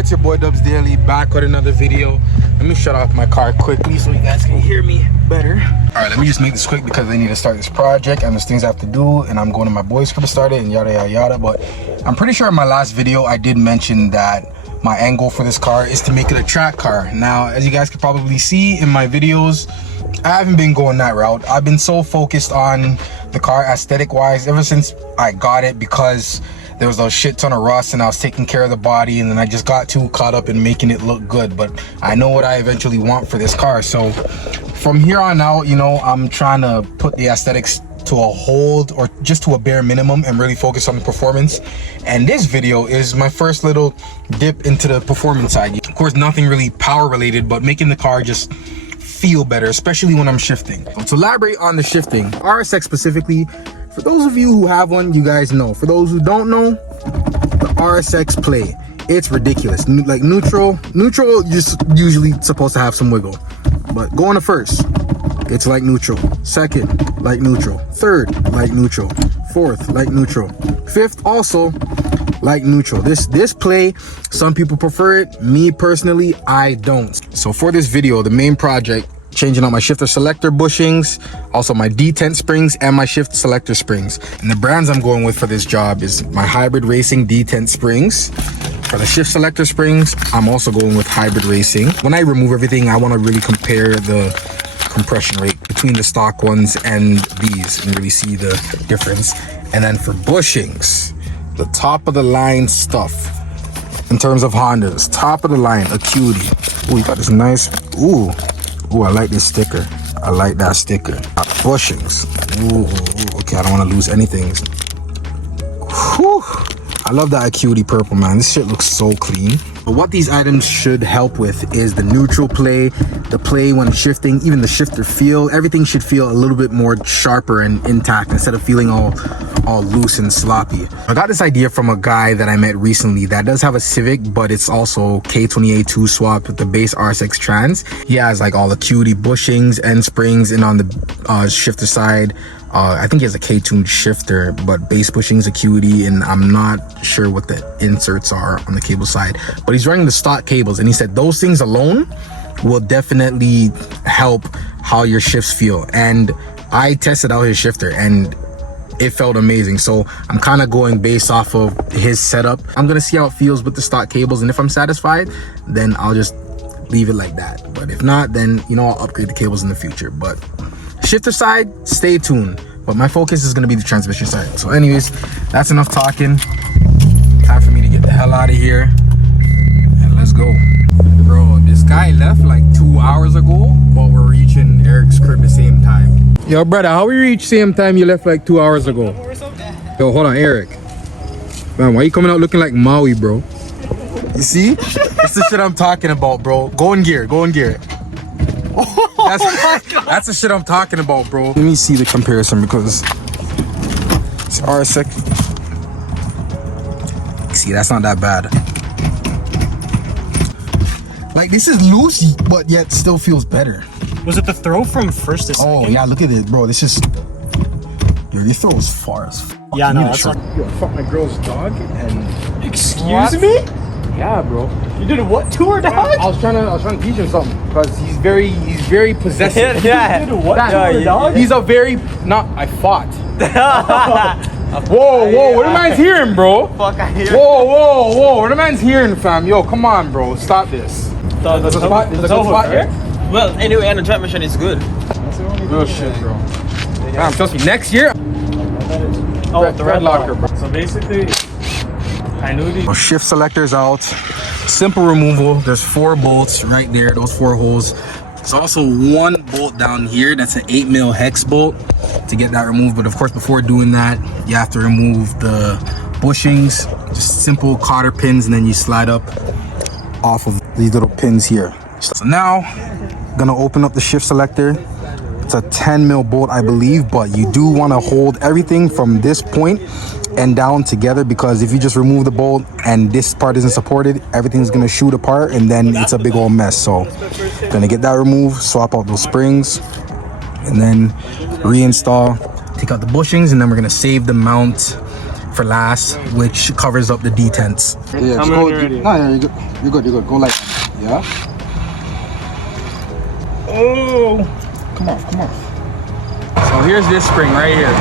there, it's your boy Dubs Daily, back with another video. Let me shut off my car quickly so you guys can hear me better. All right, let me just make this quick because I need to start this project and there's things I have to do, and I'm going to my boys' crib to start it and yada yada yada. But I'm pretty sure in my last video I did mention that my end goal for this car is to make it a track car. Now, as you guys can probably see in my videos, I haven't been going that route. I've been so focused on the car aesthetic wise ever since I got it, because there was a shit ton of rust and I was taking care of the body, and then I just got too caught up in making it look good. But I know what I eventually want for this car, so from here on out, you know, I'm trying to put the aesthetics to a hold, or just to a bare minimum, and really focus on the performance. And this video is my first little dip into the performance side. Of course, nothing really power related, but making the car just feel better, especially when I'm shifting. To elaborate on the shifting, RSX specifically, for those of you who have one, you guys know. For those who don't know, the RSX play, it's ridiculous. Like neutral just usually supposed to have some wiggle, but going to first, it's like neutral. Second, like neutral. Third, like neutral. Fourth, like neutral. Fifth, also like neutral. This play, some people prefer it. Me personally, I don't. So for this video, the main project, changing out my shifter selector bushings, also my detent springs and my shift selector springs. And the brands I'm going with for this job is my hybrid racing detent springs. For the shift selector springs, I'm also going with hybrid racing. When I remove everything, I want to really compare the compression rate between the stock ones and these and really see the difference. And then for bushings, the top of the line stuff in terms of Hondas, top of the line Acuity. Oh, you got this nice, ooh, I like this sticker. I like that sticker. Bushings. Ooh, okay, I don't want to lose anything. Whew. I love that Acuity purple, man. This shit looks so clean. But what these items should help with is the neutral play, the play when shifting, even the shifter feel. Everything should feel a little bit more sharper and intact instead of feeling all loose and sloppy. I got this idea from a guy that I met recently that does have a Civic, but it's also K28 swap with the base RSX trans. He has like all the Acuity bushings, end springs, and on the shifter side, I think he has a K-tuned shifter, but base bushings Acuity, and I'm not sure what the inserts are on the cable side, but he's running the stock cables, and he said those things alone will definitely help how your shifts feel. And I tested out his shifter and it felt amazing. So I'm kind of going based off of his setup. I'm gonna see how it feels with the stock cables, and if I'm satisfied, then I'll just leave it like that. But if not, then, you know, I'll upgrade the cables in the future. But shifter side, stay tuned, but my focus is going to be the transmission side. So anyways, that's enough talking. Time for me to get the hell out of here and let's go. Bro, this guy left like 2 hours ago, but we're reaching Eric's crib the same time. Yo brother, how we reach same time you left like 2 hours ago? Yo, hold on, Eric, man, why you coming out looking like Maui, bro? You see, that's the shit I'm talking about, bro. Go in gear. That's the shit I'm talking about, bro. Let me see the comparison, because it's RSX. See, that's not that bad. Like, this is loose, but yet still feels better. Was it the throw from first to second? Oh yeah, look at it, bro. This is, yo, your throw is far as fuck. Yeah, no, that's yo, I fucked my girl's dog and excuse me? Yeah, bro. You did a what to her dog? I was trying to teach him something, because he's very possessive. Yeah. You did a what to her dog? He's a very, I fought. Whoa, what the man's hearing, bro? Fuck, I hear. Whoa, what the man's hearing, fam? Yo, come on, bro, stop this. There's a good spot here. Well, anyway, and the transmission is good. Real shit, bro. Damn, trust me, next year. Oh, the red locker, bro. So basically, I knew the shift selector's out. Simple removal. There's 4 bolts right there, those 4 holes. There's also 1 bolt down here that's an 8mm hex bolt to get that removed. But of course, before doing that, you have to remove the bushings, just simple cotter pins, and then you slide up off of these little pins here. So now, I'm gonna open up the shift selector. It's a 10mm bolt, I believe, but you do want to hold everything from this point and down together, because if you just remove the bolt and this part isn't supported, everything's gonna shoot apart and then it's a big old mess. So gonna get that removed, swap out those springs, and then reinstall, take out the bushings, and then we're gonna save the mount for last, which covers up the detents. Yeah, Tell me when you're ready. No, yeah, you're good. Go like that. Yeah. Oh, come off. So here's this spring right here.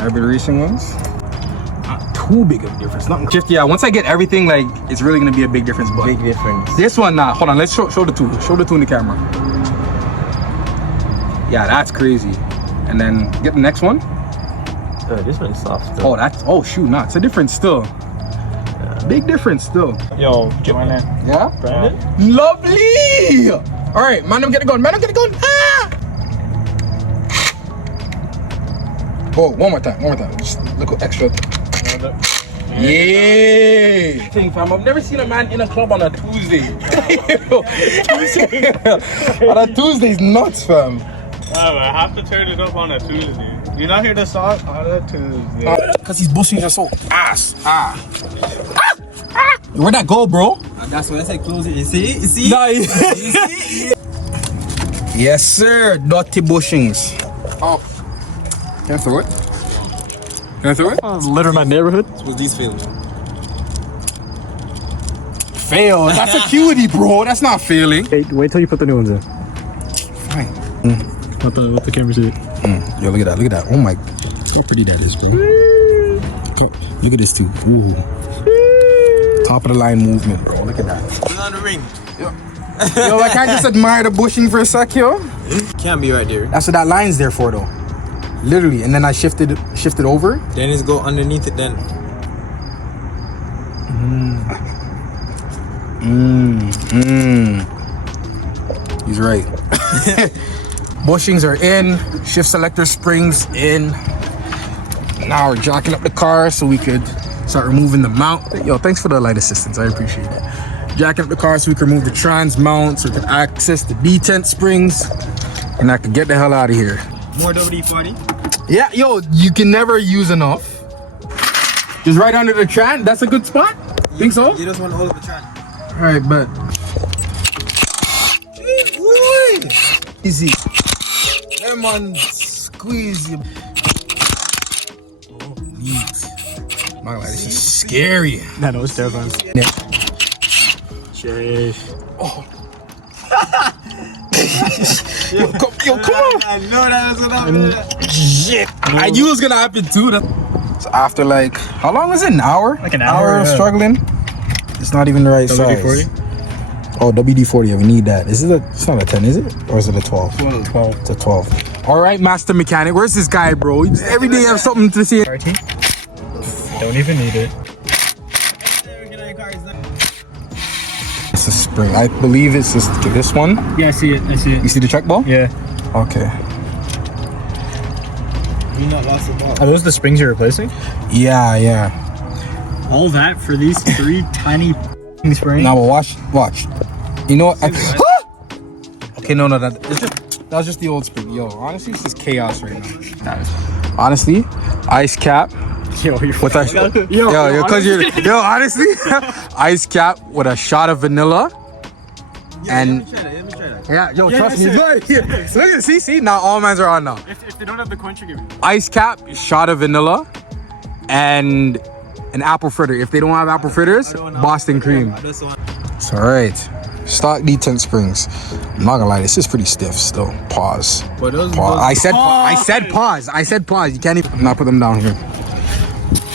I've been racing ones. Not too big of a difference. Nothing. Shift, yeah. Once I get everything, like it's really gonna be a big difference. But Big difference. this one, nah. Hold on. Let's show the two. Show the two in the camera. Yeah, that's crazy. And then get the next one. Oh, this one's soft. Oh, that's. Oh shoot, nah. It's a difference still. Big difference still. Yo, join in. Yeah. Brandon? Lovely. All right, man. I'm getting going. Ah! Oh, one more time. Just look extra. Yeah. Thing, fam. I've never seen a man in a club on a Tuesday. On a Tuesday's nuts, fam. I have to turn it up on a Tuesday. You're not here to song on a Tuesday. Cause these bushings are so ass. Where'd that go, bro? That's when I said close it. You see? Nice. Yes, sir. Dirty bushings. Oh. Can I throw it? Litter my neighborhood. What's these feelings? Fail. That's Acuity, bro. That's not failing. Hey, wait till you put the new ones in. Fine. Let the camera see it. Yo, look at that. Oh my. How pretty that is, bro. Look at this too. Ooh. Top of the line movement, bro. Look at that. Put on the ring. Yo, I can't just admire the bushing for a sec, yo. Can't be right there. That's what that line's there for, though. Literally. And then I shifted over. Then it's go underneath it then. He's right. Bushings are in. Shift selector springs in. Now we're jacking up the car so we could start removing the mount. Yo, thanks for the light assistance. I appreciate it. Jacking up the car so we can remove the trans mount, so we can access the detent springs, and I can get the hell out of here. More WD-40. Yeah, yo, you can never use enough. Just right under the trans. That's a good spot. Think so? You just want all of the trans. All right, but easy. Lemon squeeze you. Oh, neat. My God, this is scary. I know, it's terrifying. Yeah. Cherish. Oh. Yo, come on. I know that was gonna happen. Shit. I knew it was gonna happen too. So after like, how long was it? An hour? Like an hour, of yeah. struggling. It's not even the right WD-40? size. Oh, WD-40, yeah, we need that. It's not a 10, is it? Or is it a 12? 12. It's a 12. All right, master mechanic, where's this guy, bro? Every day you have something to say. Don't even need it. It's a spring. I believe it's this one. Yeah, I see it. You see the check ball? Yeah. Okay. You not lost the ball. Are those the springs you're replacing? Yeah. All that for these 3 tiny springs? Now, watch. You know what? Okay, no, that was just the old spring. Yo, honestly, this is chaos right now. Honestly, ice cap. Yo, you're With a honestly, ice cap with a shot of vanilla. And Let me try that. yeah, yo, trust me. Look at see, now all mans are on now. If they don't have the quencher, give me. Ice cap, shot of vanilla, and an apple fritter. If they don't have apple fritters, Boston cream. It's all right. Stock detent springs. I'm not gonna lie, this is pretty stiff still. Pause. I said pause. You can't even not put them down here.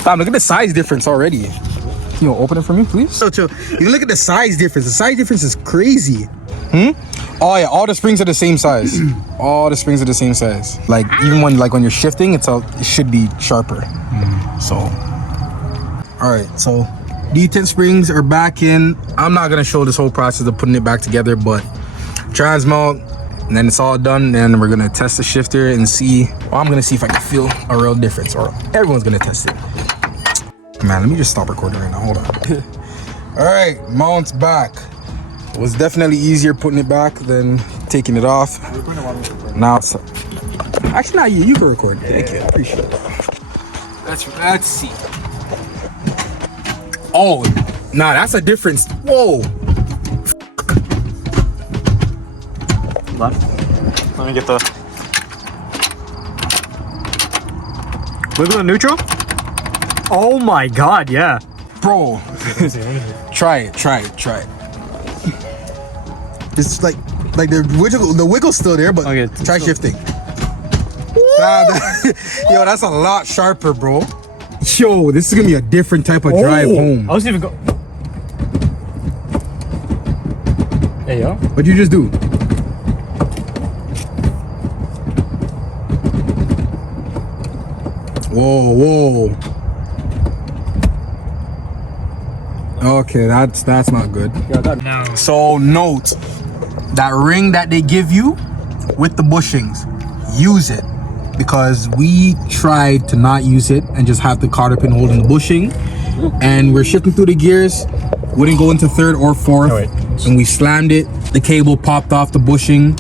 Fam, look at the size difference already. Can you open it for me, please? So chill. You look at the size difference. The size difference is crazy. Oh yeah, all the springs are the same size. All the springs are the same size. Like even when you're shifting, it should be sharper. So, all right. So, detent springs are back in. I'm not gonna show this whole process of putting it back together, but trans mount, and then it's all done. And we're gonna test the shifter and see. Well, I'm gonna see if I can feel a real difference, or everyone's gonna test it. Man, let me just stop recording right now. Hold on. All right, mount's back. It was definitely easier putting it back than taking it off. Now it's actually not you. You can record. Thank you. I appreciate it. Let's see. Oh, nah, that's a difference. Whoa. Left. Let me get the. Wiggle in neutral? Oh my god, yeah. Bro, try it. It's like the wiggle's still there, but Okay, try shifting. Yo, that's a lot sharper, bro. Yo, this is gonna be a different type of drive home. I was even go. Hey, yo. What'd you just do? Whoa. Okay, that's not good. No. So note, that ring that they give you with the bushings, use it. Because we tried to not use it and just have the cotter pin holding the bushing. And we're shifting through the gears, wouldn't go into third or fourth. And we slammed it, the cable popped off the bushing.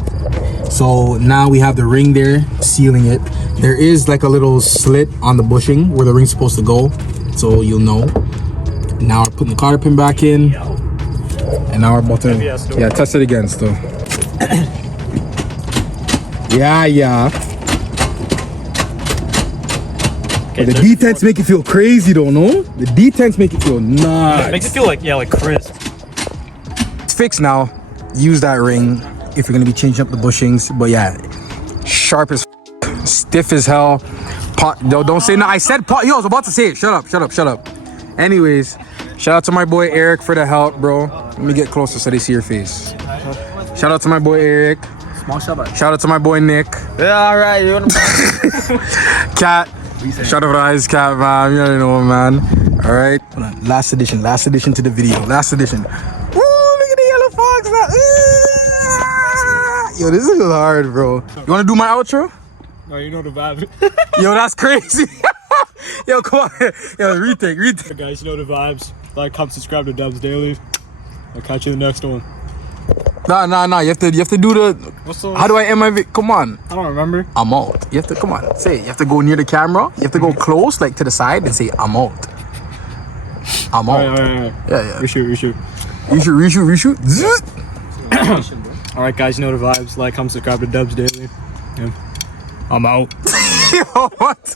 So now we have the ring there, sealing it. There is like a little slit on the bushing where the ring's supposed to go. So you'll know. Now we're putting the cotter pin back in. And now we're about to, yeah, test it again still. Yeah. Okay, But the detents make it feel crazy though, no? The detents make it feel nuts. It makes it feel like, yeah, like crisp. It's fixed now. Use that ring if you're gonna be changing up the bushings. But yeah, sharp as stiff as hell. Pot, don't say no. I said pot. Yo, I was about to say it. Shut up. Anyways, shout out to my boy Eric for the help, bro. Let me get closer so they see your face. Shout out to my boy Eric. Small shout Shout out to my boy Nick. Yeah, alright. You wanna Cat. Shout out to Ice Cat, man. You already know, man. All right. Last edition to the video. Last edition. Woo, look at the yellow fox. Yo, this is hard, bro. You want to do my outro? No, you know the vibe. Yo, that's crazy. Yo, come on. Yo, retake. Guys, you know the vibes. Like, comment, subscribe to Dubs Daily. I'll catch you in the next one. Nah. You have to do the. How do I end my video? Come on. I don't remember. I'm out. You have to, come on, say it. You have to go near the camera. You have to go close, like to the side, and say, I'm out. I'm out. All right. Yeah. Reshoot. Reshoot. All right, guys, you know the vibes. Like, comment, subscribe to Dubs Daily. Yeah. I'm out. Yo, what?